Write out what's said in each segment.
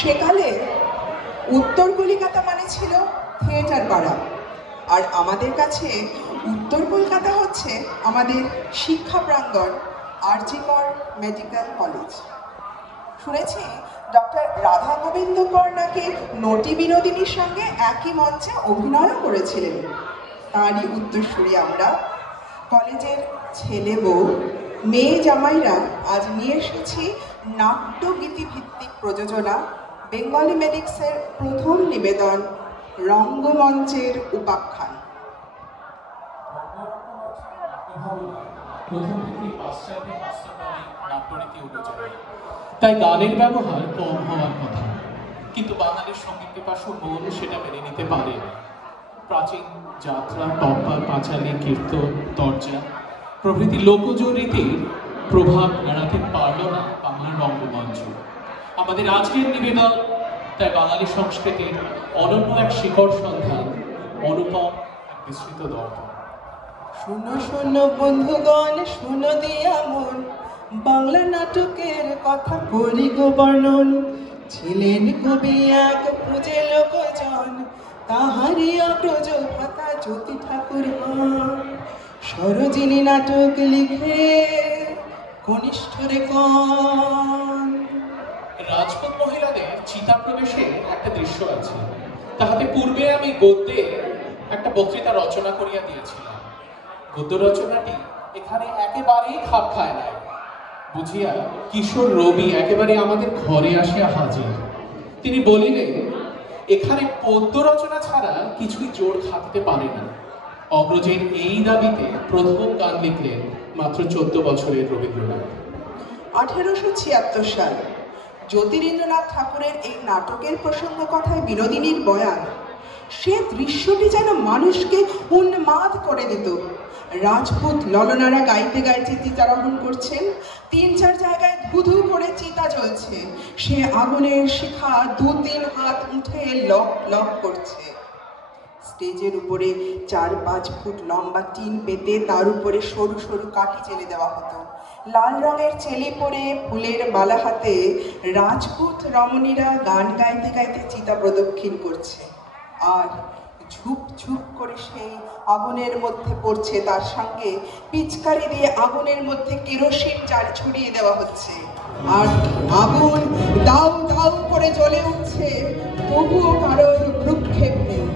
সেকালে উত্তর কলিকাতা মানে ছিল থিয়েটার পাড়া, আর আমাদের কাছে উত্তর কলকাতা হচ্ছে আমাদের শিক্ষা প্রাঙ্গণ আরজি কর মেডিকেল কলেজ। শুনেছি ডক্টর রাধা গোবিন্দ কর নাকি নটি বিনোদিনীর সঙ্গে একই মঞ্চে অভিনয়ও করেছিলেন। তারই উত্তরসূরি আমরা। কলেজের ছেলে বউ মেয়ে জামাইরা আজ নিয়ে এসেছি নাট্যগীতিভিত্তিক প্রযোজনা বেঙ্গলি মেডিক্সের প্রথম নিবেদন রঙ্গমঞ্চের উপাখ্যান। তাই গানের ব্যবহার কম হওয়ার কথা, কিন্তু বাঙালির সঙ্গীত পিপাসু মন সেটা মেনে নিতে পারে। প্রাচীন যাত্রা, টপ্পা, পাঁচালী, কীর্তন, তর্জা প্রভৃতি লোকজ রীতির প্রভাব এড়াতে পারল না বাংলার রঙ্গমঞ্চ। আমাদের আজকের নিবেদন তাই বাঙালি সংস্কৃতির অনন্য এক শিকড় সন্ধান, অনুপম এক বিস্তৃত দর্পণ। শুনো শোনো বন্ধুগণ, শুনো দিয়া মন, বাংলা নাটকের কথা করি গো বর্ণন। ছিলেন কবি এক পূজে লোকজন, তাহারই অগ্রজ ভাতা জ্যোতি ঠাকুর হন। সরোজিনী নাটক লিখে কনিষ্ঠরে কন। রাজপুত মহিলাদের চিতা প্রবেশের একটা দৃশ্য আছে, তাহাতে পূর্বে আমি গদ্যে একটা বক্তৃতা রচনা করিয়া দিয়েছিলাম। গদ্য রচনাটি এখানে একেবারেই খাপ খায় নাই। বুঝিয়া কিশোর রবি একেবারে আমাদের ঘরে আসিয়া হাজির। তিনি বলিলেন, এখানে পদ্য রচনা ছাড়া কিছুই জোর খাটতে পারে না। অগ্রজের এই দাবিতে প্রথম গান লিখলেন মাত্র 14 বছরের রবীন্দ্রনাথ। 1876 সাল জ্যোতিরিন্দ্রনাথ ঠাকুরের এই নাটকের প্রসঙ্গ কথায় বিনোদিনীর বয়ান, সে দৃশ্যটি যেন মানুষকে উন্মাদ করে দিত। রাজপুত ললনারা গাইতে গাইতে চিতারোহণ করছেন, 3-4 জায়গায় ধুধু করে চিতা জ্বলছে। সে আগুনের শিখা 2-3 হাত উঠে লক লক করছে। স্টেজের উপরে 4-5 ফুট লম্বা টিন পেতে তার উপরে সরু সরু কাঠি চেলে দেওয়া হতো। লাল রঙের চেলি পরে ফুলের মালা হাতে রাজপুত রমণীরা গান গাইতে গাইতে চিতা প্রদক্ষিণ করছে, আর ঝুপ ঝুপ করে সেই আগুনের মধ্যে পড়ছে। তার সঙ্গে পিচকারি দিয়ে আগুনের মধ্যে কেরোসিন ছড়িয়ে দেওয়া হচ্ছে, আর আগুন দাউ দাউ করে জ্বলে উঠছে, তবুও কারোর ভ্রুক্ষেপ নেই।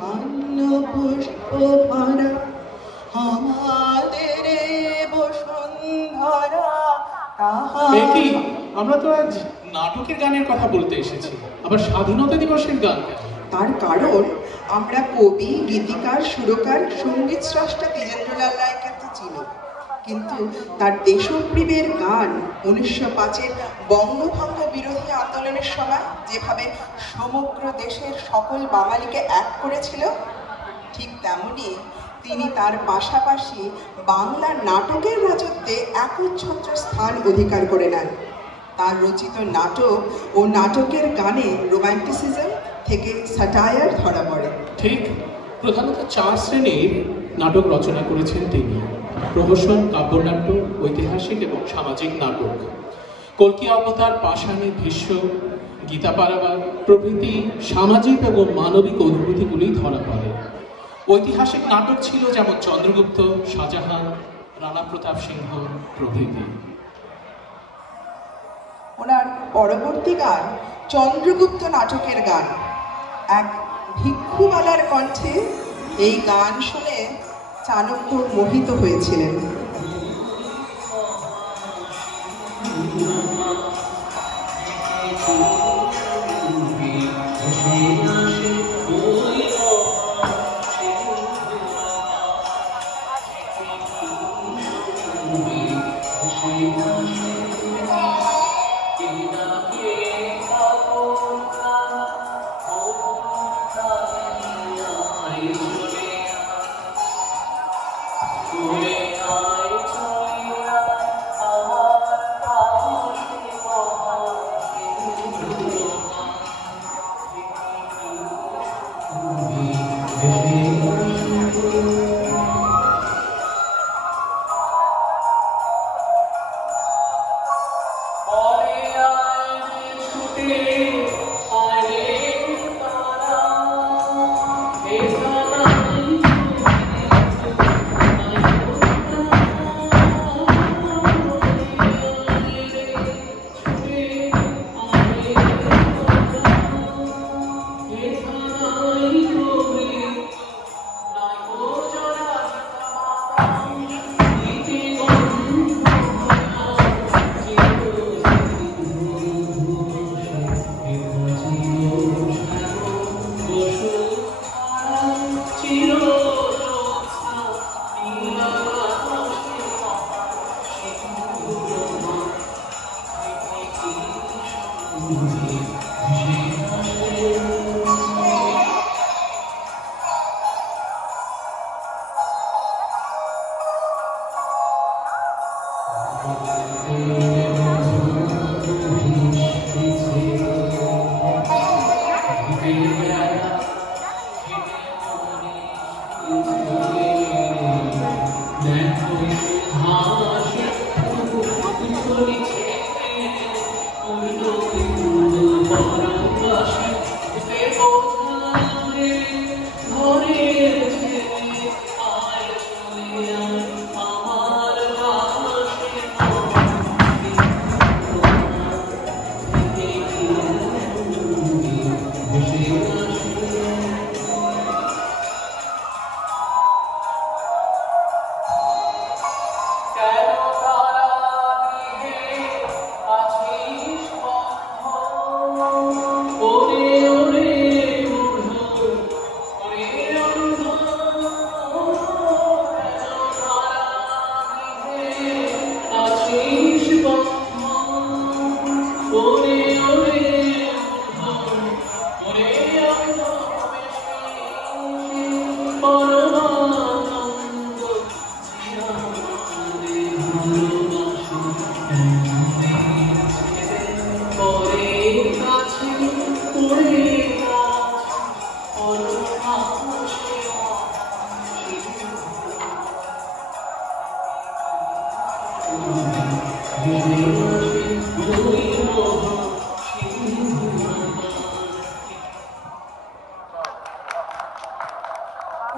ধান্য পুষ্প ভরা আমাদের বসুন্ধরা এ কি, আমরা তো আজ নাটকের গানের কথা বলতে এসেছি, আবার স্বাধীনতা দিবসের গান কেন? তার কারণ আমরা কবি, গীতিকার, সুরকার, সঙ্গীত স্রষ্টা দ্বিজেন্দ্রলাল রায়কে তো চিনি, কিন্তু তার দেশপ্রেমের গান 1905-এর বঙ্গভঙ্গ বিরোধী আন্দোলনের সময় যেভাবে সমগ্র দেশের সকল বাঙালিকে এক করেছিল, ঠিক তেমনি তিনি তার পাশাপাশি বাংলা নাটকের রাজত্বে একচ্ছত্র স্থান অধিকার করে নেন। তার রচিত নাটক ও নাটকের গানে রোম্যান্টিসিজম থেকে স্যাটায়ার ধরা পড়ে। ঠিক, প্রধানত 4 শ্রেণীর নাটক রচনা করেছেন তিনি: প্রহসন, কাব্যনাট্য, ঐতিহাসিক এবং সামাজিক নাটক। কল্কি অবতার, পাষাণী, ভীষ্ম, গীতা পারাবার প্রভৃতি সামাজিক এবং মানবিক অনুভূতিগুলি ধরা পড়ে। ঐতিহাসিক নাটক ছিল যেমন চন্দ্রগুপ্ত, শাহজাহান, রানা প্রতাপ সিংহ প্রভৃতি। ওনার পরবর্তী গান চন্দ্রগুপ্ত নাটকের গান। এক ভিক্ষুবালার কণ্ঠে এই গান শুনে চাণক্য মোহিত হয়েছিলেন।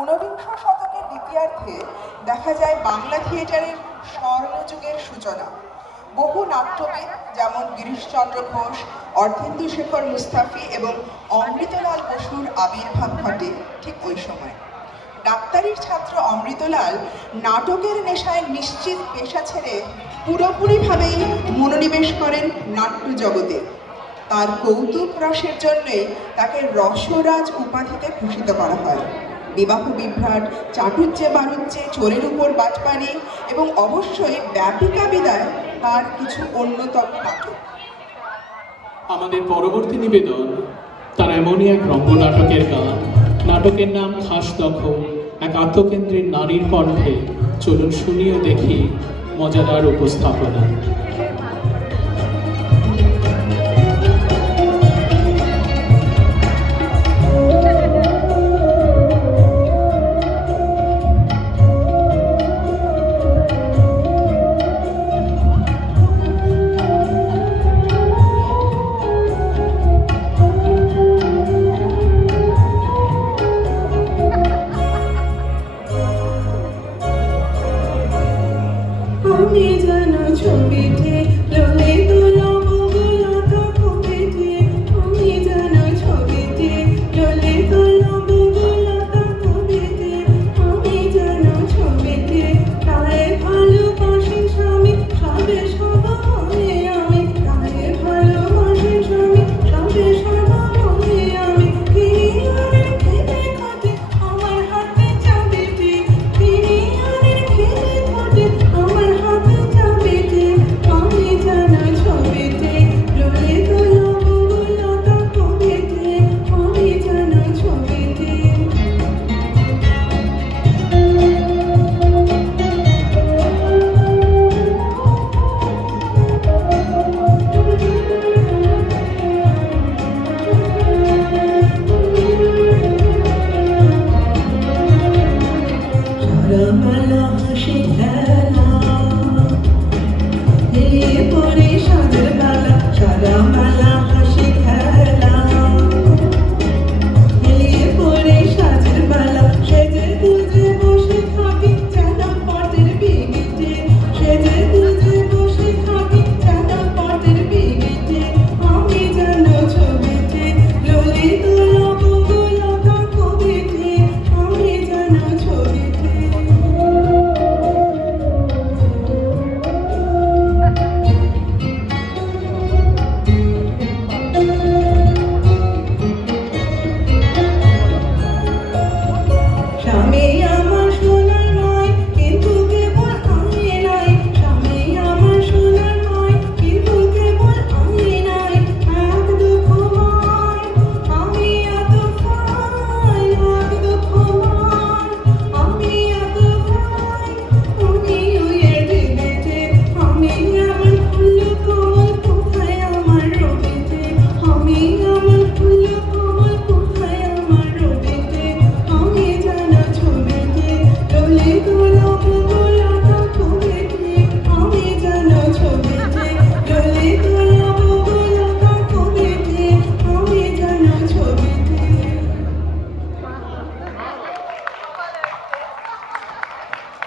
ঊনবিংশ শতকের দ্বিতীয়ার্ধে দেখা যায় বাংলা থিয়েটারের স্বর্ণযুগের সূচনা। বহু নাট্যবিদ যেমন গিরিশচন্দ্র ঘোষ, অর্ধেন্দু শেখর মুস্তাফি এবং অমৃতলাল বসুর আবির্ভাব ঘটে ঠিক ওই সময়। ডাক্তারির ছাত্র অমৃতলাল নাটকের নেশায় নিশ্চিত পেশা ছেড়ে পুরোপুরিভাবেই মনোনিবেশ করেন নাট্য জগতে। তার কৌতুক রসের জন্যই তাকে রসরাজ উপাধিতে ভূষিত করা হয়। বিবাহ বিভ্রাট, চাটুজ্জে বাণুজ্যে, চোরের উপর বাটপানি এবং অবশ্যই ব্যাপিকা বিদায় তার কিছু অন্যতম নাটক। আমাদের পরবর্তী নিবেদন তার এমনই এক রঙ্গনাটকের গান। নাটকের নাম খাস দখল, এক আত্মকেন্দ্রিক নারীর কণ্ঠে। চলুন শুনিও দেখি মজাদার উপস্থাপনা।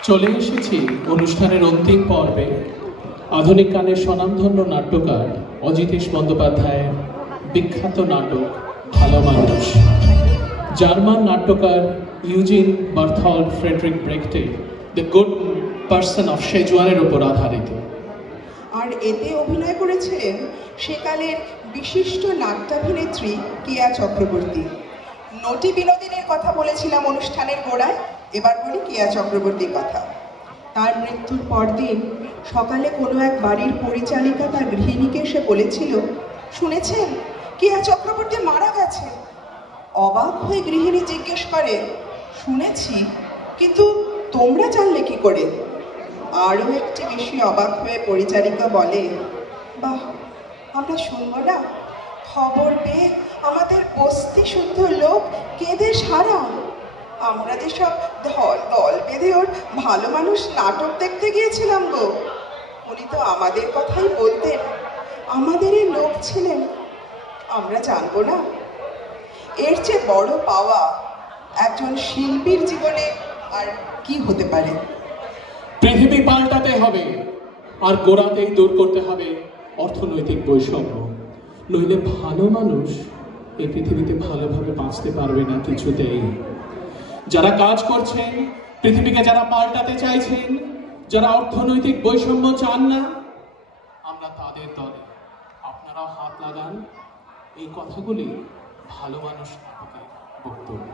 চলে এসেছি অনুষ্ঠানের অন্তিম পর্বে। আধুনিক গানের স্বনামধন্য নাট্যকার অজিতেশ বন্দ্যোপাধ্যায়ের বিখ্যাত নাটক ভালো মানুষ, জার্মান নাট্যকার ইউজিন বার্থল্ড ফ্রেডরিক ব্রেখটের দ্য গুড পার্সন অফ শেজওয়ানের উপর আধারিত। আর এতে অভিনয় করেছিলেন সেকালের বিশিষ্ট নাট্যাভিনেত্রী কেয়া চক্রবর্তী। নটি বিনোদিনীর কথা বলেছিলাম অনুষ্ঠানের গোড়ায়, এবার বলি কেয়া চক্রবর্তীর কথা। তার মৃত্যুর পরদিন সকালে কোনো এক বাড়ির পরিচালিকা তার গৃহিণীকে এসে বলেছিল, শুনেছেন কেয়া চক্রবর্তী মারা গেছে। অবাক হয়ে গৃহিণী জিজ্ঞেস করে, শুনেছি, কিন্তু তোমরা জানলে কি করে? আরও একটি বেশি অবাক হয়ে পরিচারিকা বলে, বাহ, আমরা শুনবো না? খবর পেয়ে আমাদের বস্তি শুদ্ধ লোক কেঁদে সারা। আমরা যে সব দল বেঁধে ওর ভালো মানুষ নাটক দেখতে গিয়েছিলাম গো। উনি তো আমাদের কথাই বলতেন, আমাদেরই লোক ছিলেন। আমরা জানবো না? এর চেয়ে বড় পাওয়া একজন শিল্পীর জীবনে আর কি হতে পারে? পৃথিবী পাল্টাতে হবে, আর গোড়াতেই দূর করতে হবে অর্থনৈতিক বৈষম্য। নইলে ভালো মানুষ এই পৃথিবীতে ভালোভাবে বাঁচতে পারবে না কিছুতেই। যারা কাজ করছেন, পৃথিবীকে যারা পাল্টাতে চাইছেন, যারা অর্থনৈতিক বৈষম্য চান না, আমরা তাদের দলে, আপনারাও হাত লাগান। এই কথাগুলি ভালো মানুষ নাটকের বক্তব্য।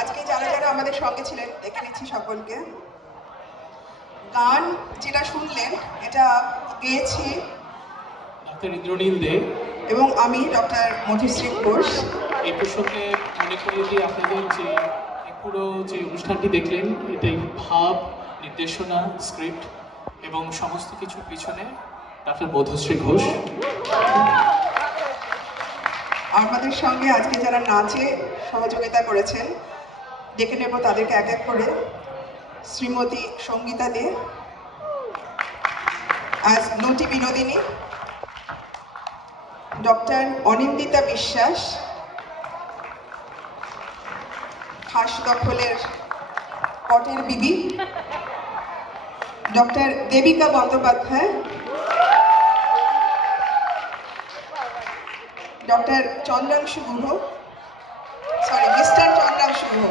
আজকে যারা যারা আমাদের সঙ্গে ছিলেন দেখে নিচ্ছি সকলকে। গান যেটা শুনলেন এটা গেয়েছি ডক্টর ইন্দ্রনীল দে এবং আমি ডক্টর মধুশ্রী ঘোষ। এই প্রসঙ্গে মনে করি যে আপনাদের যে পুরো যে অনুষ্ঠানটি দেখলেন এটাই ভাব, নির্দেশনা, স্ক্রিপ্ট এবং সমস্ত কিছুর পিছনে ডক্টর মধুশ্রী ঘোষ। আমাদের সঙ্গে আজকে যারা নাচে সহযোগিতা করেছেন ডেকে নেব তাদেরকে এক এক করে। শ্রীমতী সঙ্গীতা দে আজ নটি বিনোদিনী, ডক্টর অনিন্দিতা বিশ্বাস খাস দখলের পটের বিবি, doctor Debika Bandyopadhyay, doctor Chandranshu Guha, mister Chandranshu Guha.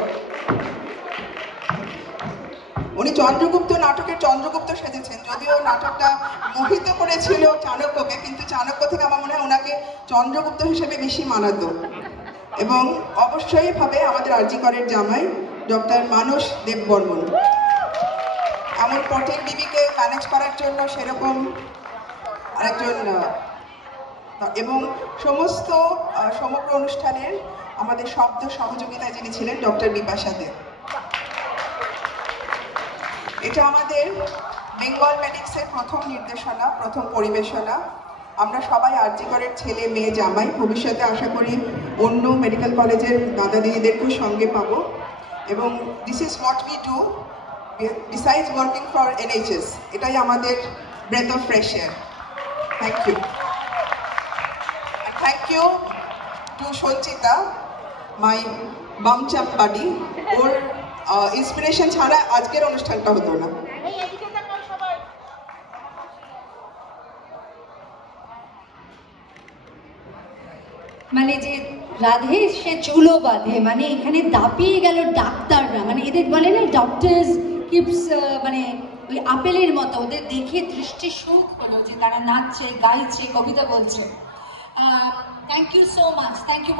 উনি চন্দ্রগুপ্ত নাটকের চন্দ্রগুপ্ত সেজেছেন, যদিও নাটকটা মোহিত করেছিল চাণক্যকে, কিন্তু চাণক্য থেকে আমার মনে হয় ওনাকে চন্দ্রগুপ্ত হিসেবে বেশি মানাতো। এবং অবশ্যই ভাবে আমাদের আরজি করের জামাই ডক্টর মানস দেববর্মন। এমন পটের বিবিকে ম্যানেজ করার জন্য সেরকম আরেকজন, এবং সমস্ত সমগ্র অনুষ্ঠানের আমাদের শব্দ সহযোগিতায় যিনি ছিলেন ডক্টর বিপাশা দে। এটা আমাদের বেঙ্গল মেডিক্সের প্রথম নির্দেশনা, প্রথম পরিবেশনা। আমরা সবাই আরজি করের ছেলে মেয়ে জামাই, ভবিষ্যতে আশা করি অন্য মেডিকেল কলেজের দাদা দিদিদেরকেও সঙ্গে পাবো। এবং this is what we do besides working for NHS। এটাই আমাদের breath of fresh air. Thank you. Thank you to Sanchita, my বামচাপ বাডি। ওর ইন্সপিরেশন ছাড়া আজকের অনুষ্ঠানটা হতো না। মানে যে রাধে সে চুলো বাঁধে, মানে এখানে দাপিয়ে গেল ডাক্তাররা, মানে এদের বলে না ডক্টরস কিপস, মানে ওই আপেলের মতো ওদের দেখে দৃষ্টি সুখ হলো যে তারা নাচছে, গাইছে, কবিতা বলছে। Thank you so much, thank you.